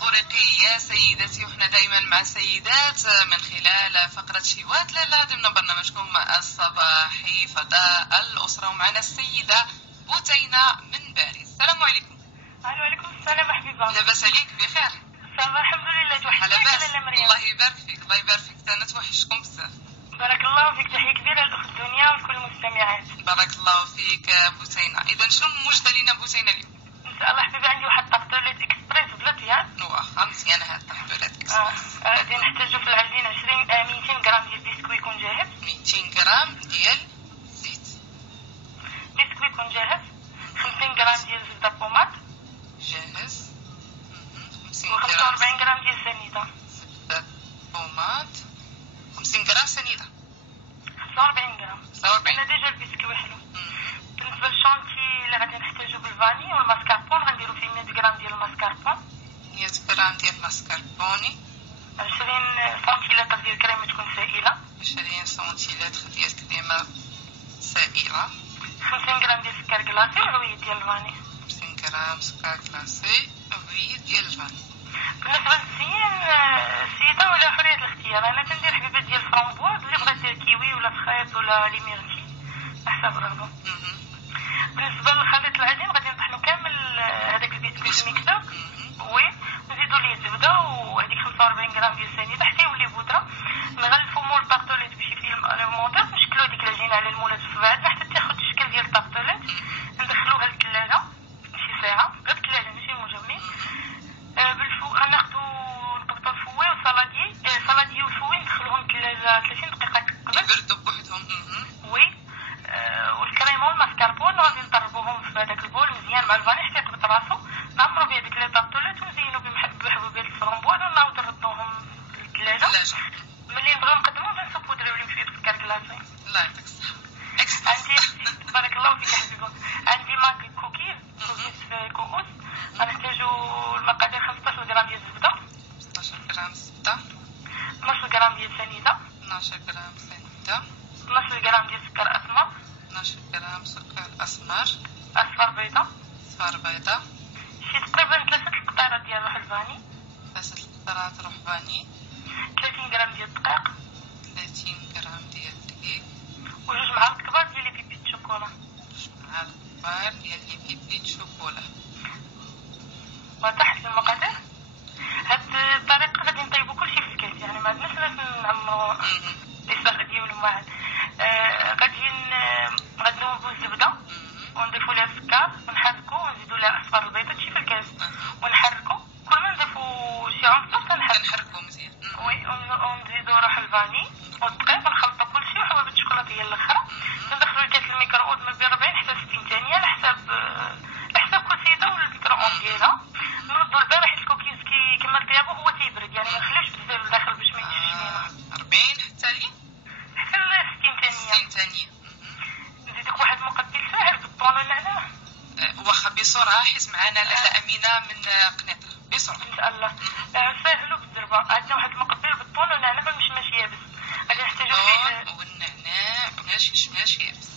بوريقي يا سيدتي، وحنا دائما مع السيدات من خلال فقرة شيوات لالا ضمن برنامجكم الصباحي فضاء الأسرة، ومعنا السيدة بوتينة من باريس. السلام عليكم. وعليكم السلام حبيبه. لاباس عليك؟ بخير؟ صافا الحمد لله. توحشتيني لاله مريم. الله يبارك فيك، الله يبارك فيك، انا توحشتكم بزاف. بارك الله فيك. تحيه كبيره للاخت دنيا ولكل المستمعات. بارك الله فيك بوتينة. اذا شنو موجده لنا بوتينة اليوم؟ ان شاء الله حبيبي عندي واحد طابطوليت اكسبريس بلاطيات. واخا مزيانه هاد الطابطولات اكسبريس. غادي نحتاجو في العجين 200 غرام ديال البسكوي يكون جاهز. 200 غرام ديال الزيت. بسكوي يكون جاهز. 50 غرام ديال زبده بومات جاهز. 45 غرام ديال سنيده. زبده بومات 50 غرام سنيده. 45 غرام. 45. انا ديجا البسكوي حلو. بالنسبه للشونتي اللي غادي نحتاجو بالفاني والماسكاربون غنديرو فيه 100 غرام ديال الماسكاربون. 100 غرام ديال الماسكاربوني. 20 سنتيلتر ديال الكريمه تكون سائله. 20 سنتيلتر ديال الكريمه سائله. 50 غرام ديال السكر كلاصي وعويد ديال الفاني. 50 غرام سكر كلاصي وعويد ديال الفاني. بالنسبه للزين السيده ولا حريه الاختيار. انا كندير حبيبات ديال الفرامبواز، اللي بغات دير كيوي ولا فخيط ولا ليميرتي على حسب الرغبه. بالنسبه لخليط العجين غادي نطحنو كامل هذاك البسكويت الميكسور ونزيدو ليه الزبده وهذيك 45 غرام ديال السنيده حتى يولي بودره. نغلفو مول الطابطوليت بشي فيلم الومونتير، نشكلو ديك العجينه على المولات في بعضنا حتى تاخد الشكل ديال الطابطوليت. ندخلوها للثلاجه شي ساعه، غير الثلاجه ماشي مجمد. بالفوق غناخدو نطبطو الفوي وصالادي والفوي ندخلوهم للثلاجه 30 دقيقه قبل يبردوا بوحدهم. والكريمه والماسكاربون غادي نطربوهم في هذاك البول مزيان مع الفاني حتى يثبت راسو. نعمرو به ديك لي طابطولات ونزينو بحبوبات الفرامبواز ونعاودو نردوهم للثلاجه. ملي نبغيو نقدمو نسبودريو لهم شويه بسكر كلاصي. الله يعطيك الصحه. عندي بارك الله فيك حبيبي. عندي ماك كوكيز في كؤوس. غنحتاجو المقادير 15 غرام ديال الزبده، 16 غرام زبده، 12 غرام ديال سنيده، 12 غرام سنيده، 12 غرام ديال سكر اسمر، 12 غرام سكر اسمر، اصفر بيضه، صفار بيضه، شي تقريبا 3 القطيرات ديال روح الفاني، 3 القطرات روح فاني، 30 غرام ديال الدقيق، 30 غرام ديال الدقيق، وجوج معالق كبار ديال لي بيبي شوكولا. جوج معالق كبار ديال لي بيبي شوكولا. واضح المقادير. هاد الطريقه غادي نطيبو كلشي في الكاس، يعني ما عندناش ناس نعمرو ليس غادي ولا واحد. غادي نذوبو الزبده ونضيفو لها السكر ونحركو ونزيدو لها اصفر البيضه تشي في الكاس ونحركو. كل ما نضيفو شي عنصر كنحركو مزيان. ونزيدو روح الفاني والدقيق ونخلطو كلشي وحبوبات الشوكولاته هي الاخرى. ندخلو الكاس الميكرووند من بين 40 حتى 60 ثانيه على حساب كل سيده والميكرووند ديالها. نردو البال حيت الكوكيز كيكمل طيابو هو تيبرد، يعني ما نخليوش بزاف لداخل باش ما ينشفش لينا. 40 حتى لي حتى ل 60 ثانيه. 60 ثانيه. نزيدك واحد المقبل ساهل بالطون والنعناع. واخا بسرعه حيت معنا لاله امينه من قنيطره. بسرعه ان شاء الله. ساهلو بالزربه. عندنا واحد المقبل بالطون والنعناع ماشي يابس. غادي نحتاجو فيه والنعناع ماشي يابس.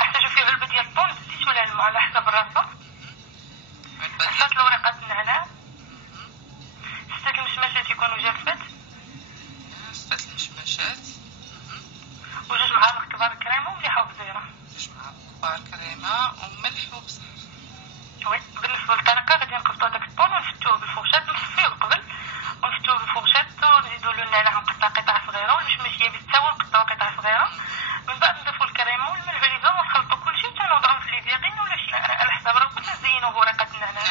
نحتاجو فيه علبه ديال الطون بالزيت ولا الماء على حسب الرغبه. عصات الورقات النعناع. 6 المشماشات يكونوا جافات. 6 المشماشات. وجوج معالق كبار كريمه ومليحه وبزيره. جوج معالق كبار كريمه وملح وبصل. بالنسبه للطريقه غادي نقبطو داك الطون ونفتوه بالفرشاة، نصفيه قبل ونفتوه بالفرشاة ونزيدو له النعناع ونقطع قطع صغيره والمشماش يابس حتى هو نقطعو قطع صغيره. من بعد نضيفو الكريمه والملح والليفه ونخلطو كلشي حتى نوضعو في لي فيغين ولا شي على حساب رغبتك. نزينو بورقه النعناع.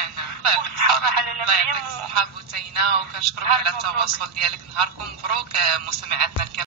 والصحه والراحه لاله مريم. الله يعطيك الصحه بوتينه، وكنشكرك على التواصل ديالك. نهاركم مبروك مستمعاتنا الكرام.